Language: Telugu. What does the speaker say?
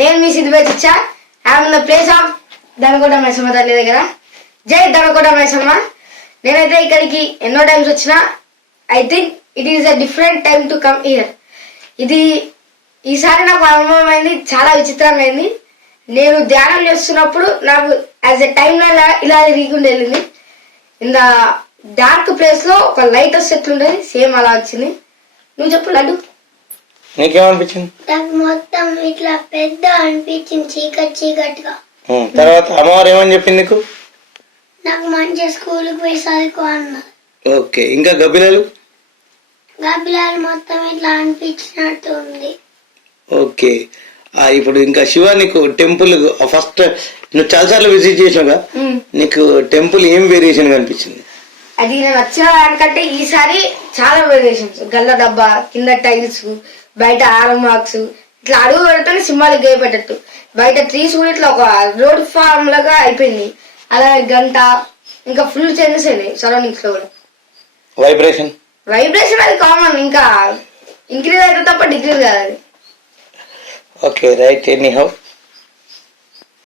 నేను మీ సిద్ధిపేట ఇచ్చా. ఐఎమ్ ద ప్లేస్ ఆఫ్ దనకోట మైసమ్మ తల్లి దగ్గర. జై దనకోట మైసమ్మ. నేనైతే ఇక్కడికి ఎన్నో టైమ్స్ వచ్చిన. I think it is a different time to come here. ఇది ఈసారి నాకు అనుభవం అయింది, చాలా విచిత్రంగా అయింది. నేను ధ్యానం చేస్తున్నప్పుడు నాకు యాజ్ ఎ టైం ఇలా తిరిగికుండా వెళ్ళింది. ఇన్ ద డార్క్ ప్లేస్ లో ఒక లైట్ వస్తే ఎట్లుంటది సేమ్ అలా వచ్చింది. నువ్వు చెప్పు లడ్డు, నీకేమనిపించింది? నాకు మొత్తం ఇట్లా పెద్ద అనిపించింది, చీకటిగా. తర్వాత అమ్మవారు ఏమని చెప్పింది నీకు? నాకు మంచి స్కూల్కి పోయి చదువుకో అన్నారు. ఓకే, ఇంకా గబ్బిలాలు మొత్తం ఇట్లా అనిపించినట్టు ఉంది. ఓకే, ఇప్పుడు ఇంకా శివ నీకు టెంపుల్ ఫస్ట్ నువ్వు చాలాసార్లు విజిట్ చేసినావుగా, నీకు టెంపుల్ ఏం వేరియేషన్ కనిపించింది? అది నేను వచ్చిన దానికంటే ఈసారి చాలా వేరియేషన్స్. గల్ల డబ్బా, కింద టైల్స్, బయట ఆరం బాక్స్, ఇట్లా అడుగు పెడితేనే సింహాలకు గేయపెట్టట్టు. బయట ట్రీస్ కూడా ఇట్లా ఒక రోడ్ ఫామ్ లాగా అయిపోయింది. అలాగే గంట ఇంకా ఫుల్ చేంజెస్ అయినాయి సరౌండింగ్స్ లో కూడా. వైబ్రేషన్ అది కామన్, ఇంకా ఇంక్రీజ్ అయితే తప్ప డిక్రీజ్ కాదు అది. Okay right. Any how